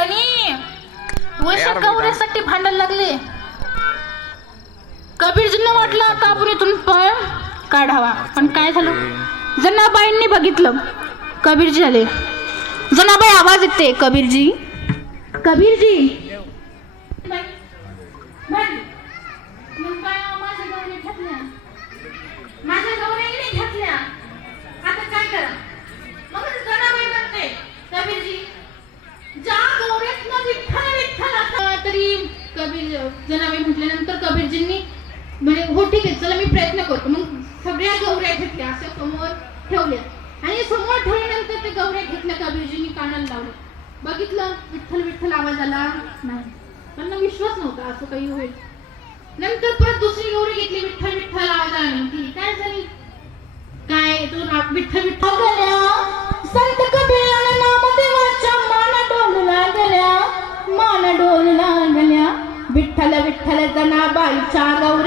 जणी वैसे गौऱ्यासाठी भांडायला लागले. कबीरजींना वाटलं आता आपण इथून पळ काढावा. पण काय झालं? जनाबाईंनी बघितलं. कबीरजी आले. जनाबाई आवाज येते. कबीरजी. कबीरजी बाई, बाई, मग काय माझ्या गौऱ्या घेतल्या? माझ्या गौऱ्या नाही घेतल्या. आता काय करा मग जनाबाई म्हणते कबीरजी ज्या गौऱ्यातनं विठ्ठल विठ्ठल असा तरी कबीर जनावे म्हटल्यानंतर कबीरजींनी म्हणजे हो ठीक आहे चला मी प्रयत्न करतो. मग सगळ्या गौऱ्या घेतल्या असं समोर ठेवल्या. आणि समोर ठेवल्यानंतर ते गौऱ्या घेतल्या कबीरजींनी कानाला लावलं. बघितलं विठ्ठल विठ्ठल आवाज आला. नाही. त्यांना विश्वास नव्हता असं काही होईल. नंतर परत दुसरी गौरी घेतली विठ्ठल विठ्ठल आवाज आला. नाही काय झाली? काय तो विठ्ठल विठ्ठल विठ्ठल विठ्ठल जनाबाईच्या गौऱ्या बोलू लागल्या विठ्ठल